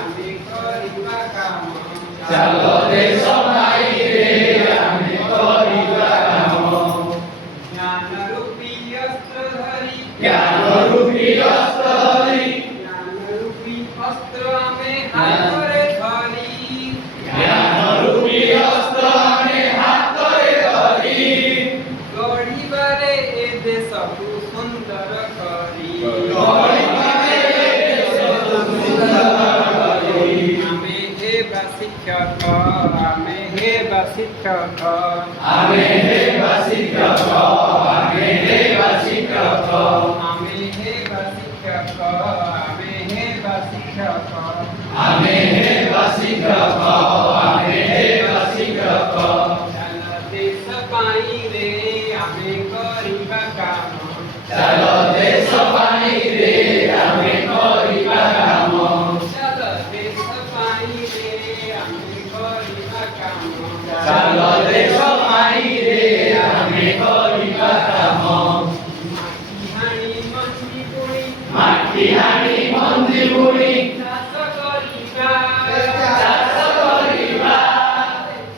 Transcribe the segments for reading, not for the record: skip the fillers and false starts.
ଆମେ କରିବା କାମ ଚାଲ ଦେଶ ଭାଇରେ ଆମେ କରିବା କାମ ଜ୍ଞାନ ରୂପୀ ଅସ୍ତ୍ର ଧରି ଜ୍ଞାନ ରୂପୀ ଅସ୍ତ୍ର ଧରି ଜ୍ଞାନ ରୂପୀ ଅସ୍ତ୍ର ଆମେ ହାତରେ ଧରି ଜ୍ଞାନ ରୂପୀ ଅସ୍ତ୍ର ଆମେ ହାତରେ ଧରି ଗଢ଼ିବାରେ ଏ ଦେଶକୁ ସୁନ୍ଦର କରି ଗଢ଼ିବାରେ ଏ ଦେଶକୁ ସୁନ୍ଦର କରି ଆମେ ହେବା ଶିକ୍ଷକ ଆମେ ହେବା ଶିକ୍ଷକ ଆମେ ହେବା ଶିକ୍ଷକ ଆମେ ହେବା ଶିକ୍ଷକ ଆମେ ହେବା ଶିକ୍ଷକ ଆମେ ହେବା ଶିକ୍ଷକ ଆମେ ହେବା ଶିକ୍ଷକ ଆମେ ହେବା ଶିକ୍ଷକ ଚାଲ ଦେଶ ପାଇଁ ରେ ଆମେ କରିବା କାମ ଚାଲ ଦେଶ ପାଣିରେ ଆମେ କରିବା କାମ ଚାଲ ଦେଶ ପାଇଁ ରେ ଆମେ କରିବା କାମ ଚାଲ ଦେଶ ପାଣିରେ ଆମେ କରିବା କାମ ମାଟି ହାଣି ମଞ୍ଜି ବୁଣି ମାଟି ହାଣି ମଞ୍ଜି ବୁଣି ଚାଷ କରିବା ଚାଷ କରିବା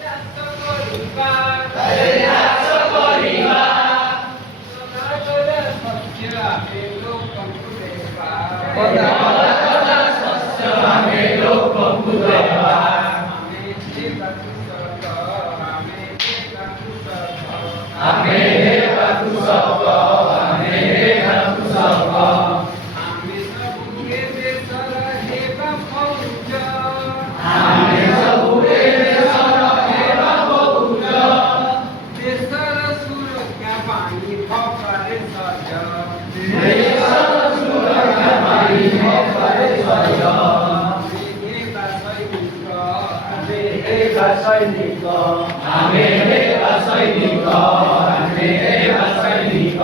ଚାଷ କରିବା ଚାଷ କରିବା ସଦାଗର ଶସ୍ୟ ଆମେ ଲୋକଙ୍କୁ ଦେବା ପଦାର୍ଥ ଶସ୍ୟ ଆମେ ଲୋକଙ୍କୁ ଦେବା ଆମେ ହେବା କୃଷକ ଆମେ ହେବା କୃଷକ ଆମେ ହେବା କୃଷକ ଆମେ ସବୁ ଏ ଦେଶର ହେବା ଫୌଜ ଆମେ ସବୁ ଏ ଦେଶର ହେବା ବହୁଜ ଦେଶର ସୁରକ୍ଷା ପାଇଁ ଭବରେ ସଜ ଦେଶର ସୁରକ୍ଷା ପାଇଁ ଭବରେ ସଜ ଆମେ ହେବା ସୈନିକ ଆମେ ହେବା ସୈନିକ ଆମେ ହେବା ସୈନିକ ଆମେ ହେବା ସୈନିକ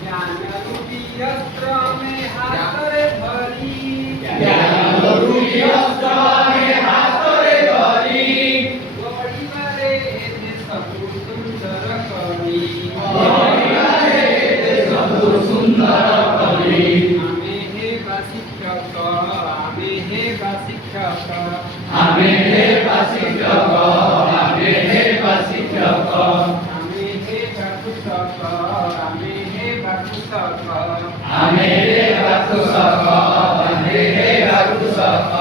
ଜ୍ଞାନ ରୂପୀ ଅସ୍ତ୍ର ଆମେ ହାତରେ ଧରି ଜ୍ଞାନ ରୂପୀ ଅସ୍ତ୍ର ଆମେ ହାତରେ ଧରି ଗଢ଼ିବାରେ ଏ ଦେଶକୁ ସୁନ୍ଦର କରି ଗଢ଼ିବାରେ ଏ ଦେଶକୁ ସୁନ୍ଦର କରି ଆମେ ହେବା ଶିକ୍ଷକ ଆମେ ହେବା ଶିକ୍ଷକ ଆମେ ହେବା ଶିକ୍ଷକ ଆମେ ହେବା ଶିକ୍ଷକ ଆମେ ହେବା କୃଷକ ଆମେ ହେବା କୃଷକ ଆମେ ହେବା କୃଷକ ଆମେ ହେବା କୃଷକ